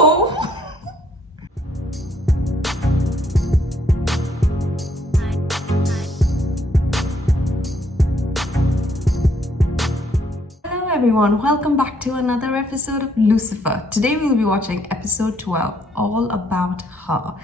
Oh! Hello everyone, welcome back to another episode of Lucifer. Today we'll be watching episode 12, All About Her.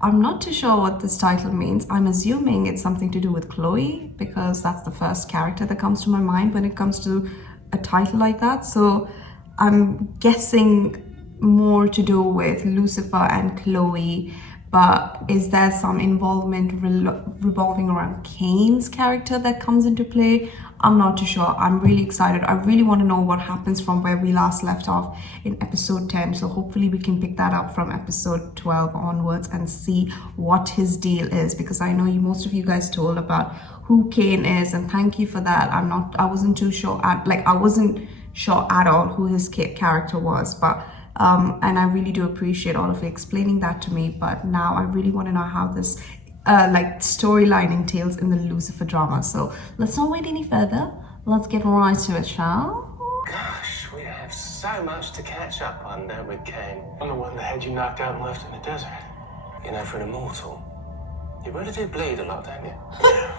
I'm not too sure what this title means. I'm assuming it's something to do with Chloe because that's the first character that comes to my mind when it comes to a title like that. So I'm guessing more to do with Lucifer and Chloe, but is there some involvement revolving around Cain's character that comes into play? I'm not too sure. I'm really excited. I really want to know what happens from where we last left off in episode 10. So hopefully we can pick that up from episode 12 onwards and see what his deal is, because I know most of you guys told about who Cain is, and thank you for that. I wasn't too sure I wasn't sure at all who his character was, but and I really do appreciate all of you explaining that to me. But now I really want to know how this storyline entails in the Lucifer drama. So let's not wait any further. Let's get right to it, shall we? Gosh, we have so much to catch up on, don't we, Cain? I'm the one that had you knocked out and left in the desert. You know, for an immortal, you really do bleed a lot, don't you? Yeah.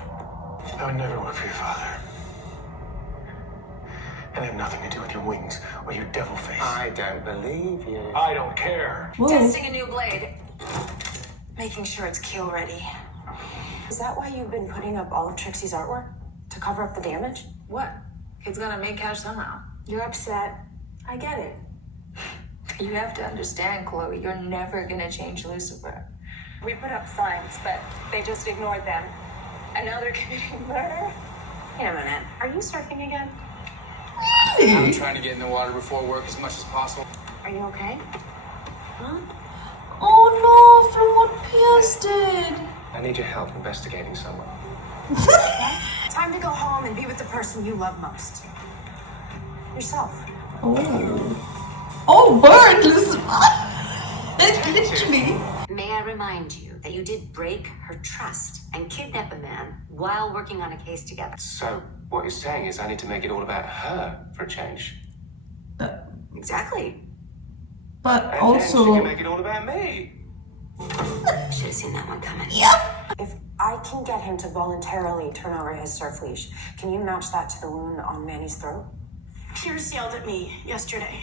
I would never work for your father. And have nothing to do with your wings or your devil face. I don't believe you. I don't care. Whoa. Testing a new blade. Making sure it's kill ready. Is that why you've been putting up all of Trixie's artwork? To cover up the damage? What? Kid's gonna make cash somehow. You're upset. I get it. You have to understand, Chloe, you're never gonna change Lucifer. We put up signs, but they just ignored them. And now they're committing murder? Wait a minute. Are you surfing again? I'm trying to get in the water before work as much as possible. Are you okay? Huh? Oh no, from what Pierce did. I need your help investigating someone. Time to go home and be with the person you love most. Yourself. Oh, burn, Lucifer. Literally. May I remind you that you did break her trust and kidnap a man while working on a case together. So, what you're saying is I need to make it all about her for a change. Exactly. But And then she also, can make it all about me. Should have seen that one coming. If I can get him to voluntarily turn over his surf leash, can you match that to the wound on Manny's throat? Pierce yelled at me yesterday.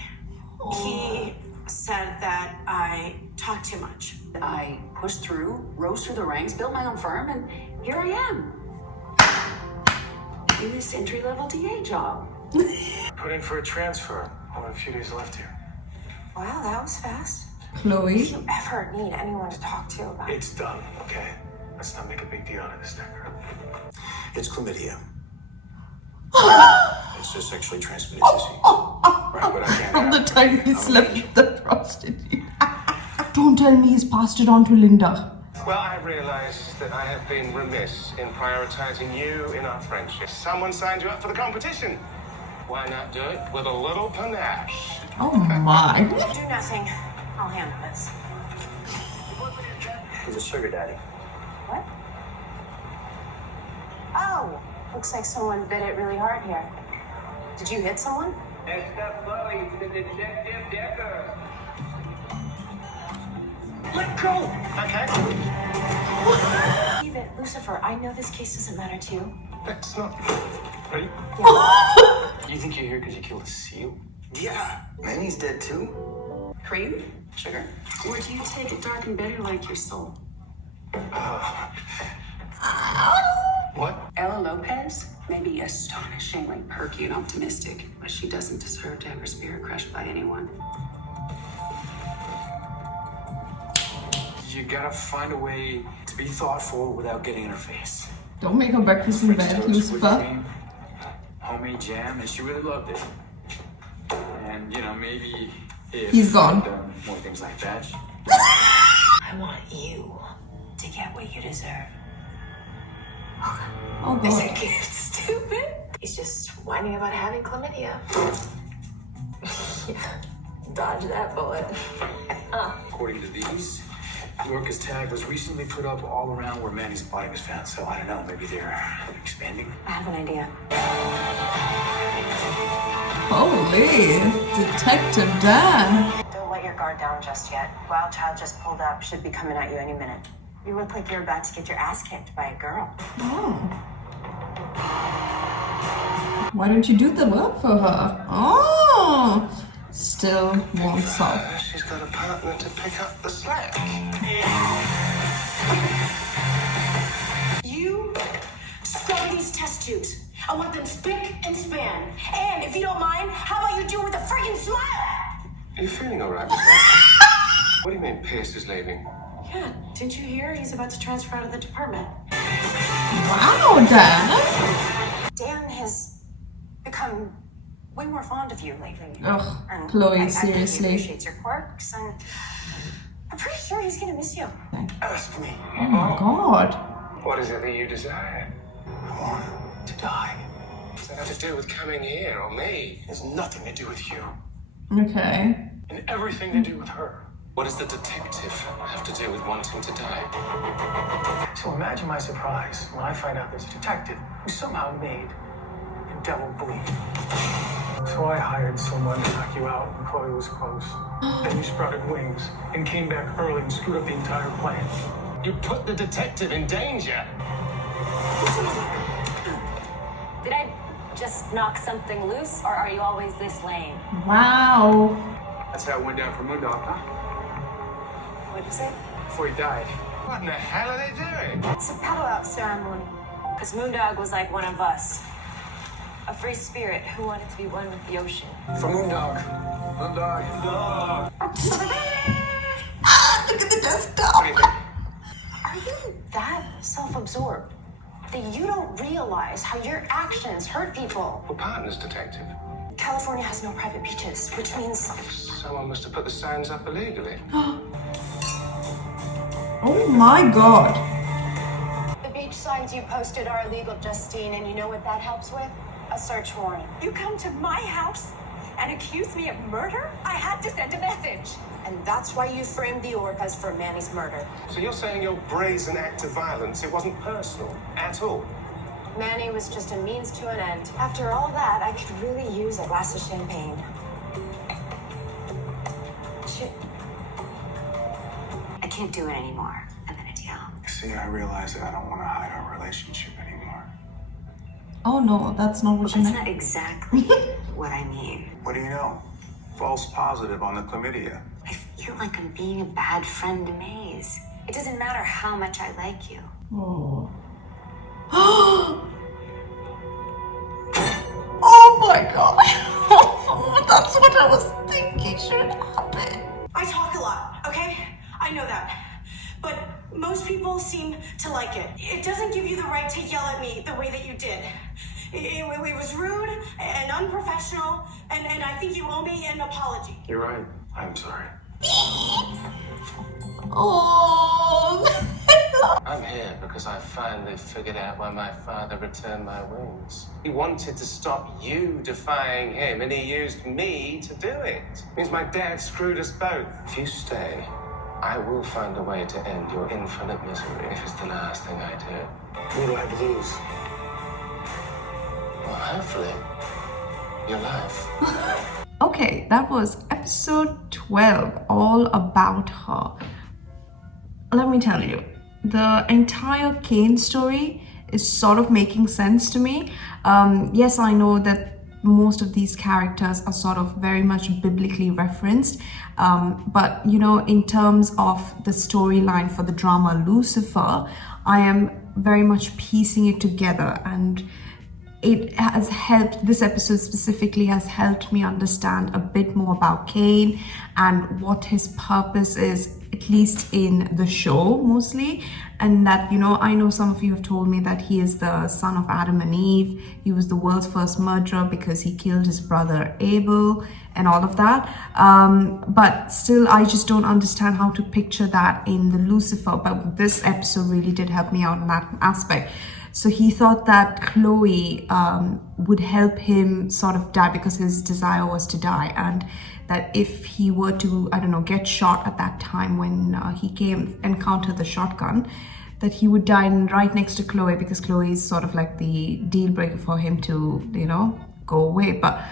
He said that I talk too much. I pushed through, rose through the ranks, built my own firm, and here I am. In this entry-level DA job. Put in for a transfer. Only a few days left here. Wow, that was fast. Chloe. If you ever need anyone to talk to about It's done, okay? Let's not make a big deal out of this thing. It's chlamydia. It's a sexually transmitted disease. Right, but I can't From the have time he it. slept with the prostitute. Don't tell me he's passed it on to Linda. Well, I realize that I have been remiss in prioritizing you in our friendship. Someone signed you up for the competition. Why not do it with a little panache? Oh my. Do nothing. I'll handle this. He's a sugar daddy. What? Oh, looks like someone bit it really hard here. Did you hit someone? Next up, Chloe, the detective Decker. Let go! Okay. Leave it, Lucifer. I know this case doesn't matter to you. That's not... Ready? You think you're here because you killed a seal? Yeah, Manny's dead too. Cream? Sugar? Or do you take it dark and bitter like your soul? What? Ella Lopez may be astonishingly perky and optimistic, but she doesn't deserve to have her spirit crushed by anyone. You gotta find a way to be thoughtful without getting in her face. Don't make her breakfast in French bed, toast with Lucifer. cream, homemade jam, and she really loved it. And, you know, maybe if He's gone. I'd done more things like that. I want you to get what you deserve. Oh Is god. that kid stupid? He's just whining about having chlamydia. Yeah, dodge that bullet. According to these, Yorka's tag was recently put up all around where Manny's body was found, so I don't know, maybe they're expanding. I have an idea. Holy, Detective Dan. They're let your guard down just yet. Wild Child just pulled up, should be coming at you any minute. You look like you're about to get your ass kicked by a girl. Oh. Why don't you do the work for her? Oh, still wants up. She's got a partner to pick up the slack. You study these test tubes. I want them spick and span. And if you don't mind, how about you do it with a freaking smile? Are you feeling all right with that? What do you mean Pierce is leaving? Yeah, didn't you hear? He's about to transfer out of the department. Wow, Dan. Dan has become way more fond of you lately. Ugh, And Chloe, I think seriously. he appreciates your quirks, and I'm pretty sure he's gonna miss you. Ask me. Oh my god. What is it that you desire? I want to die. Does that have to do with coming here or me? It has nothing to do with you. Okay. And everything to do with her. What does the detective have to do with wanting to die? So imagine my surprise when I find out there's a detective who somehow made the devil bleed. So I hired someone to knock you out when Chloe was close. Then you sprouted wings and came back early and screwed up the entire plan. You put the detective in danger. Did I just knock something loose, or are you always this lame? Wow. That's how it went down for Moondog, huh? What'd you say? Before he died. What in the hell are they doing? It's a paddle out ceremony. Because Moondog was like one of us. A free spirit who wanted to be one with the ocean. For Moondog. Moondog. Look at the desktop. What do you think? Are you that self-absorbed that you don't realize how your actions hurt people? We're partners, detective. California has no private beaches, which means Someone must have put the signs up illegally. Oh my god. the beach signs you posted are illegal, Justine, and you know what that helps with? A search warrant. You come to my house and accuse me of murder? I had to send a message. And that's why you framed the Orcas for Manny's murder. So you're saying your brazen act of violence, it wasn't personal at all? Manny was just a means to an end. After all that, I could really use a glass of champagne. Shit. I can't do it anymore. I'm gonna deal. See, I realize that I don't want to hide our relationship anymore. Oh no, that's not what you That's meant. not exactly what I mean. What do you know? False positive on the chlamydia. I feel like I'm being a bad friend to Maze. It doesn't matter how much I like you. Oh. Oh my god. That's what I was thinking should happen. I talk a lot, okay? I know that. But most people seem to like it. It doesn't give you the right to yell at me the way that you did. It was rude and unprofessional, and I think you owe me an apology. You're right. I'm sorry. Oh. I'm here because I finally figured out why my father returned my wings. He wanted to stop you defying him, and he used me to do it. It means my dad screwed us both. If you stay, I will find a way to end your infinite misery if it's the last thing I do. What do I have to lose? Well, hopefully, your life. Okay, that was episode 12, all about her. Let me tell you, the entire Kane story is sort of making sense to me. Yes, I know that most of these characters are sort of very much biblically referenced, but you know, in terms of the storyline for the drama Lucifer, I am very much piecing it together, and it has helped, this episode specifically has helped me understand a bit more about Cain and what his purpose is, at least in the show mostly. And that, you know, I know some of you have told me that he is the son of Adam and Eve. He was the world's first murderer because he killed his brother Abel and all of that. But still, I just don't understand how to picture that in the Lucifer. But this episode really did help me out in that aspect. So he thought that Chloe would help him sort of die because his desire was to die, and that if he were to, I don't know, get shot at that time when he encountered the shotgun, that he would die right next to Chloe because Chloe is sort of like the deal breaker for him to, you know, go away. But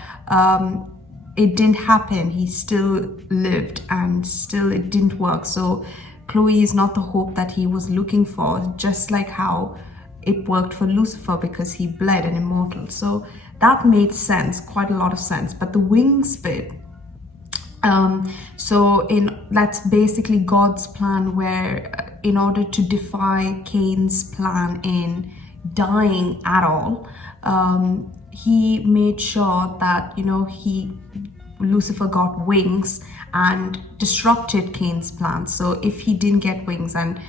it didn't happen. He still lived and still it didn't work. So Chloe is not the hope that he was looking for, just like how it worked for Lucifer because he bled and immortal. So that made sense, quite a lot of sense. But the wings bit, that's basically God's plan, where in order to defy Cain's plan in dying at all, he made sure that, you know, Lucifer got wings and disrupted Cain's plans. So if he didn't get wings and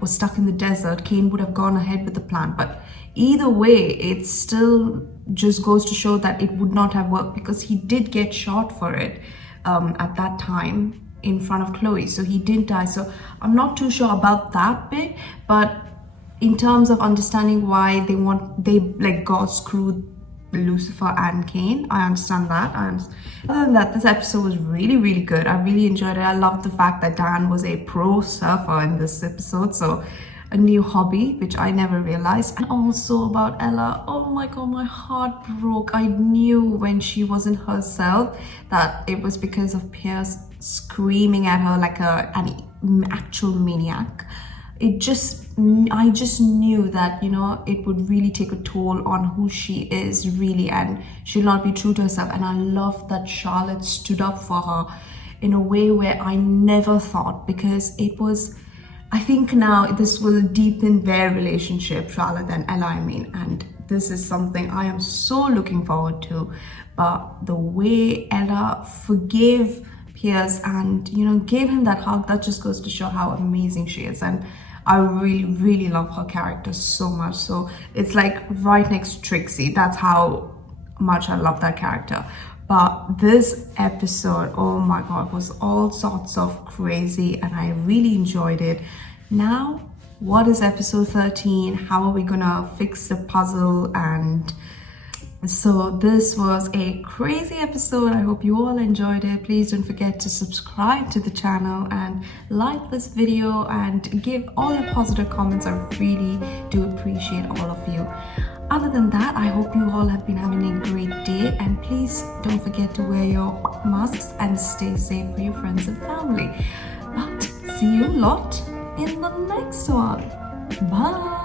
was stuck in the desert, Cain would have gone ahead with the plan. But either way, it still just goes to show that it would not have worked, because he did get shot for it at that time in front of Chloe, so he didn't die. So I'm not too sure about that bit, but in terms of understanding why they like God screwed Lucifer and Cain, I understand that. Other than that, this episode was really, really good. I really enjoyed it. I loved the fact that Dan was a pro surfer in this episode, so a new hobby, which I never realized. And also about Ella, oh my god, my heart broke. I knew when she wasn't herself that it was because of Pierce screaming at her like an actual maniac. I just knew that, you know, it would really take a toll on who she is really, and she'll not be true to herself. And I love that Charlotte stood up for her in a way where I never thought, because it was, I think now this will deepen their relationship, Charlotte and Ella, I mean, and this is something I am so looking forward to. But the way Ella forgave Pierce and, you know, gave him that hug, that just goes to show how amazing she is. And I really, really love her character so much. So it's like right next to Trixie. That's how much I love that character. But this episode, oh my god, was all sorts of crazy, and I really enjoyed it. Now, what is episode 13? How are we gonna fix the puzzle? And so this was a crazy episode. I hope you all enjoyed it. Please don't forget to subscribe to the channel and like this video and give all your positive comments. I really do appreciate all of you. Other than that, I hope you all have been having a great day, and please don't forget to wear your masks and stay safe for your friends and family. But see you lot in the next one. Bye.